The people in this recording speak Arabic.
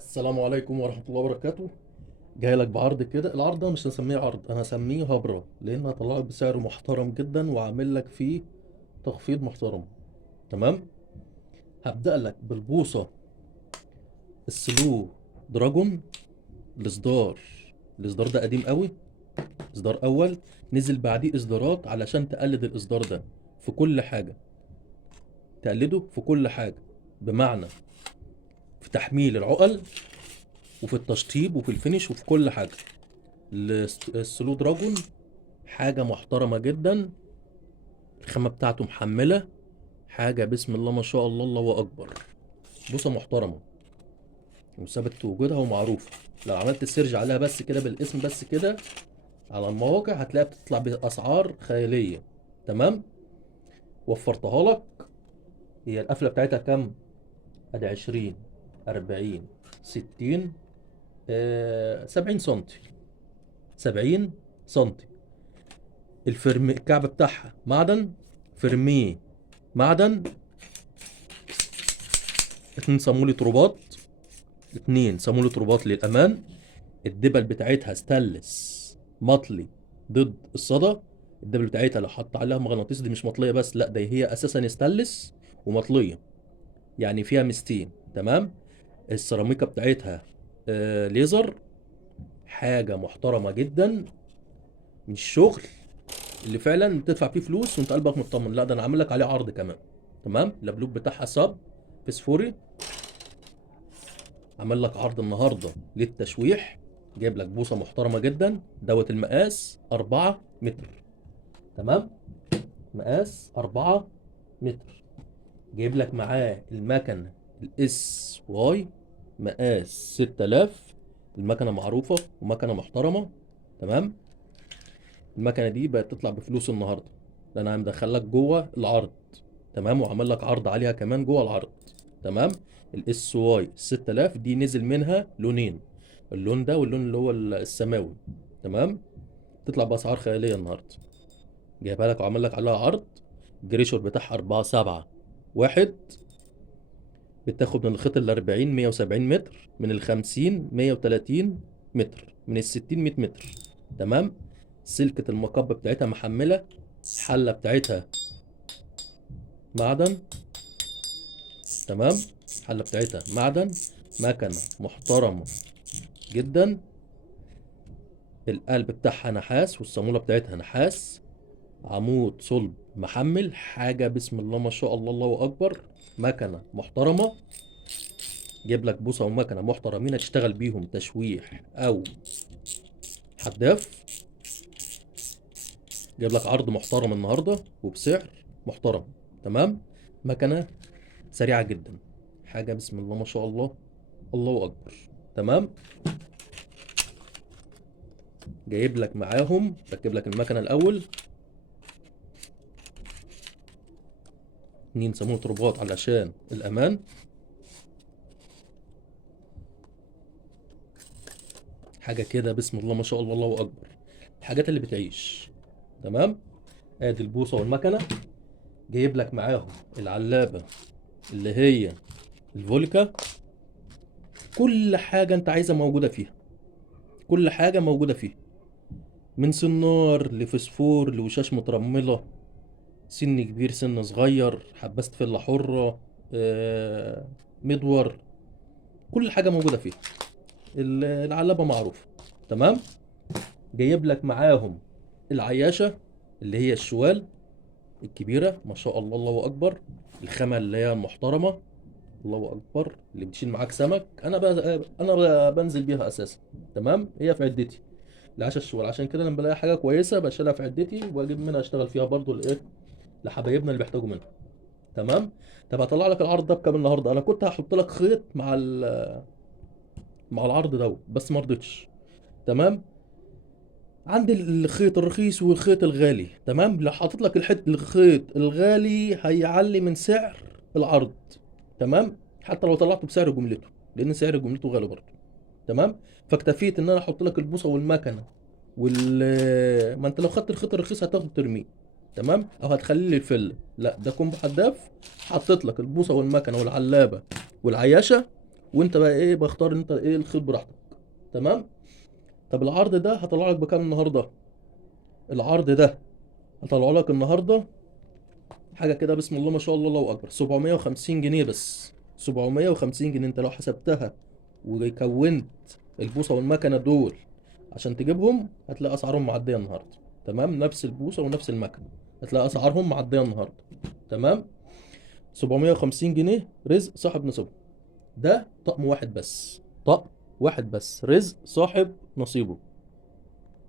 السلام عليكم ورحمة الله وبركاته. جاي لك بعرض كده. العرض ده مش هسميه عرض، انا هسميه هبرة، لان هطلع لك بسعر محترم جدا وعامل لك فيه تخفيض محترم. تمام. هبدأ لك بالبوصة السلو دراجون. الاصدار الاصدار ده قديم قوي، اصدار اول. نزل بعديه اصدارات علشان تقلد الاصدار ده في كل حاجة، تقلده في كل حاجة. بمعنى في تحميل العقل، وفي التشطيب، وفي الفينش، وفي كل حاجة. السلو دراجون حاجة محترمة جدا. الخامة بتاعته محملة، حاجة بسم الله ما شاء الله، الله أكبر. بوصة محترمة وثابت وجودها ومعروفة. لو عملت سيرج عليها بس كده بالاسم بس كده على المواقع هتلاقيها بتطلع بأسعار خيالية. تمام. وفرتها لك. هي القفلة بتاعتها كام؟ ادي 20، 40، 60، 70 سنتي. 70 سنتي. الكعب بتاعها معدن، فرميه معدن. 2 صامولة رباط للأمان. الدبل بتاعتها ستانلس مطلي ضد الصدى. الدبل بتاعتها لو حط عليها مغناطيس، دي مش مطلية بس، لا ده هي أساسا ستانلس ومطلية، يعني فيها ميزتين. تمام. السيراميكا بتاعتها ليزر. حاجة محترمة جدا من الشغل اللي فعلا تدفع فيه فلوس وانت قلبك مطمن. لا ده انا عامل لك عليه عرض كمان. تمام. اللابلوب بتاعها صاب فسفوري. عمل لك عرض النهارده للتشويح. جايب لك بوصه محترمه جدا دوت المقاس 4 متر. تمام. مقاس 4 متر. جايب لك معاه المكنه الاس واي مقاس 6000. المكنه معروفه ومكنه محترمه. تمام. المكنه دي بقت تطلع بفلوس النهارده، لان انا مدخل لك جوه العرض. تمام. وعمل لك عرض عليها كمان جوه العرض. تمام. الاس واي 6000 دي نزل منها لونين، اللون ده واللون اللي هو السماوي. تمام. تطلع باسعار خياليه النهارده. جايبها لك وعمل لك عليها عرض. الجريشور بتاعها 4 7 1. بتاخد من الخيط ال 40 170 متر، من ال 50 130 متر، من ال 60 100 متر. تمام. سلكة المقب بتاعتها محملة. الحلة بتاعتها معدن. تمام. الحلة بتاعتها معدن. مكنة محترمة جدا. القلب بتاعها نحاس والصامولة بتاعتها نحاس. عمود صلب محمل. حاجة بسم الله ما شاء الله، الله أكبر. مكنة محترمة. جيب لك بوصة ومكنة محترمين تشتغل بيهم تشويح أو حداف. جايب لك عرض محترم النهاردة وبسعر محترم. تمام. مكنة سريعة جدا. حاجة بسم الله ما شاء الله، الله أكبر. تمام. جايب لك معاهم، ركب لك المكنة الأول 2 صامولة رباط علشان الأمان. حاجة كده بسم الله ما شاء الله، الله أكبر. الحاجات اللي بتعيش. تمام. ادي البوصة والمكنة. جايب لك معاهم العلابة اللي هي الفولكا. كل حاجة انت عايزها موجودة فيها. كل حاجة موجودة فيها، من سنار لفسفور لوشاش مترملة. سن كبير سن صغير، حبست فلة حرة، آه، مدور. كل حاجة موجودة فيها. العلبة معروفة. تمام. جايب لك معاهم العياشة اللي هي الشوال الكبيرة ما شاء الله، الله أكبر. الخامة اللي هي المحترمة، الله أكبر، اللي بتشيل معاك سمك. أنا بنزل بيها أساسا. تمام. هي في عدتي العشا الشوال، عشان كده لما بلاقي حاجة كويسة بشيلها في عدتي وأجيب منها أشتغل فيها برضو لإيه، لحبايبنا اللي بيحتاجوا منها. تمام. طب هطلع لك العرض ده بكام النهارده؟ انا كنت هحط لك خيط مع العرض ده بس ما رضيتش. تمام. عندي الخيط الرخيص والخيط الغالي. تمام. لو حاطط لك الخيط الغالي هيعلي من سعر العرض. تمام. حتى لو طلعته بسعر جملته، لان سعر جملته غالي برضه. تمام. فاكتفيت ان انا احط لك البوصه والمكنه ما انت لو خدت الخيط الرخيص هتاخده ترميه. تمام. او هتخليه للفل. لا ده كومبو حداف. حطيت لك البوصه والمكنه والعلابه والعياشه وانت بقى ايه بختار انت ايه الخيط براحتك. تمام. طب العرض ده هطلع لك بكام النهارده؟ العرض ده هطلع لك النهارده حاجه كده بسم الله ما شاء الله الله اكبر، 750 جنيه بس. 750 جنيه انت لو حسبتها وكونت البوصه والمكنه دول عشان تجيبهم هتلاقي اسعارهم معديه النهارده. تمام، نفس البوصه ونفس المكنه هتلاقي اسعارهم معديه النهارده. تمام. 750 جنيه رزق صاحب نصيبه. ده طقم واحد بس، طقم واحد بس، رزق صاحب نصيبه.